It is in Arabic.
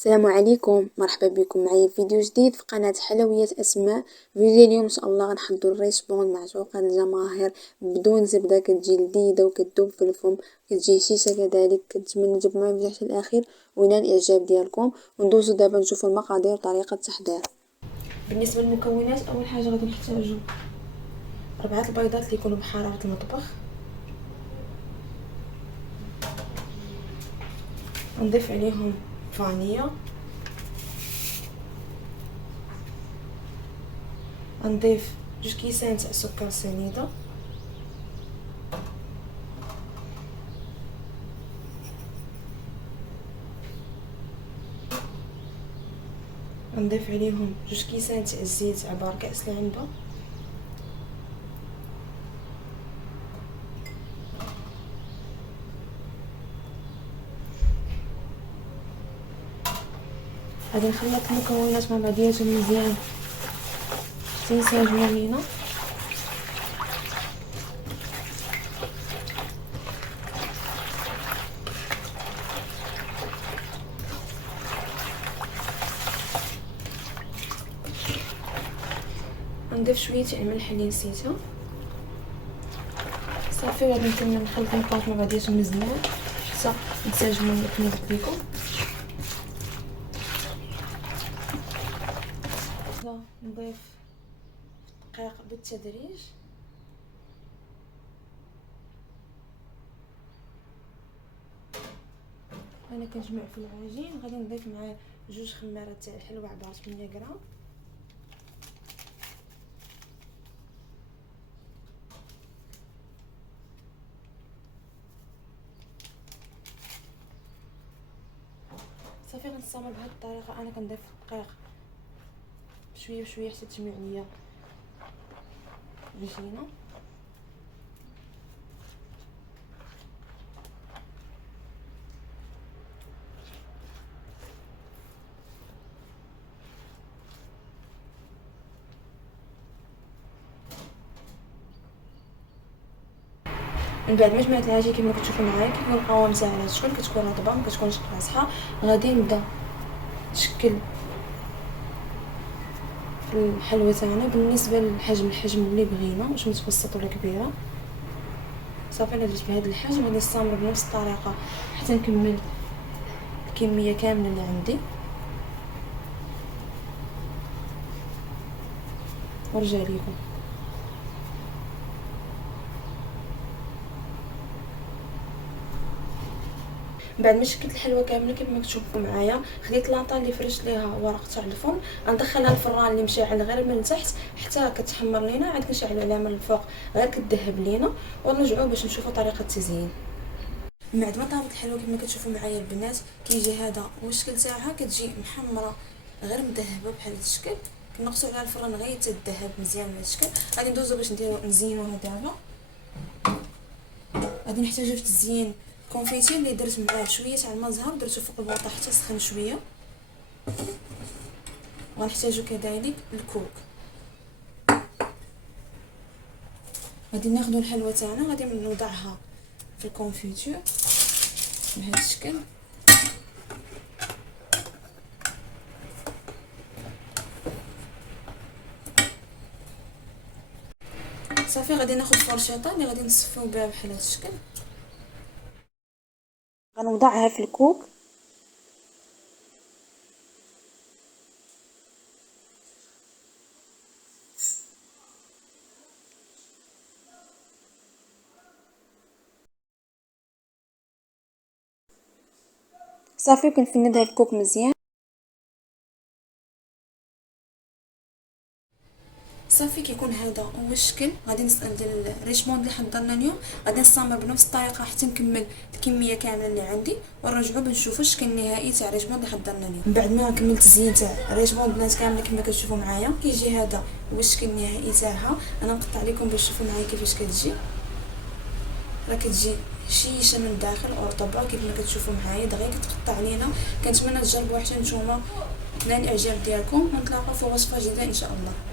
السلام عليكم، مرحبا بكم معايا في فيديو جديد في قناة حلويات اسماء. فيديو اليوم ان شاء الله غنحضروا الريشبون معجوقه الجماهير بدون زبده، كتجي لذيذه وكتذوب في الفم، كتجي هشيشه كذلك. كنتمنى تجيبوا معايا الفيديو حتى الاخير وينال الاعجاب ديالكم. وندوزو دابا نشوفوا المقادير وطريقه التحضير. بالنسبه للمكونات، اول حاجه غادي نحتاجوا 4 البيضات اللي يكونوا بحراره المطبخ، نضيف عليهم فانيلا، غنضيف 2 كيسان تاع سكر سنيده، غنضيف عليهم 2 كيسان تاع الزيت عبار كاس العنبه، غادي نخلط المكونات مع بعضياتهم مزيان حتى ينسجموا لينا. نضيف شويه تاع الملح اللي نسيتها. صافي غادي نكمل نخلط المكونات مع بعضياتهم مزيان حتى ينسجموا كما قلت لكم. نضيف الدقيق بالتدريج، انا كنجمع في العجين. غادي نضيف معاه 2 خمارات تاع الحلوى عباره 8 غرام، صافي غنستمر بهذه الطريقه. انا كنضيف الدقيق بشويه بشويه حتى تجمع ليا العجينه. من بعد ما جمعت العجين كما كتشوفوا معايا كيكون القوام تاعها شكون كتكون رطبه ما كتكونش قاصحه، غادي نبدا نشكل الحلوى تاعنا بالنسبه الحجم اللي بغينا، واش متوسط ولا كبيره. صافي انا درت بهذا الحجم. غادي نستمر بنفس الطريقه حتى نكمل الكميه كامله اللي عندي ونرجع لكم. بعد ما شكلت الحلوى كامله كما كتشوفوا معايا، خديت لاطا اللي فرشت ليها ورق تاع الفرن، غندخلها الفران اللي مشعل غير من التحت حتى كتحمر لينا، عاد كنشعلوا عليها من الفوق غير كتذهب لينا، ونرجعوا باش نشوفوا طريقه التزيين. من بعد ما طابت الحلوى كما كتشوفوا معايا البنات، كيجي هذا هو الشكل تاعها، كتجي محمره غير مذهبه بحال هذا الشكل. كنقصوا عليها الفران غير تذهب مزيان بهذا الشكل. غادي ندوزو باش نزينوها دابا. غادي نحتاجو في التزيين كونفيتير اللي درت معاه شويه تاع الماء زهر درتو فوق البوطه حتى سخن شويه، وغنحتاجو كذلك الكوك. غادي ناخذ الحلوى تاعنا غادي نوضعها في الكونفيتور بهذا الشكل. صافي غادي ناخذ فرشاطه اللي غادي نصفيو بها بحال هذا الشكل، غنوضعها في الكوك. صافي كنفند هاد الكوك مزيان. صافي كيكون هذا هو الشكل. غادي ندير الريشمون اللي حضرنا اليوم، غادي نستمر بنفس الطريقه حتى نكمل الكميه كامله اللي عندي، ونرجعوا بنشوفوا الشكل النهائي تاع الريشمون اللي حضرنا اليوم. من بعد ما كملت التزيين تاع الريشمون البنات كامله كما كتشوفوا معايا، كيجي هذا هو الشكل النهائي تاعها. انا نقطع لكم باش تشوفوا معايا كيفاش كتجي. راه كتجي هشيشه من الداخل ورطبه كيف ما كتشوفوا معايا، دغيا كتقطع علينا. كنتمنى تجربوها حتى نتوما تنال الاعجاب ديالكم، ونتلاقاو في وصفه جديده ان شاء الله.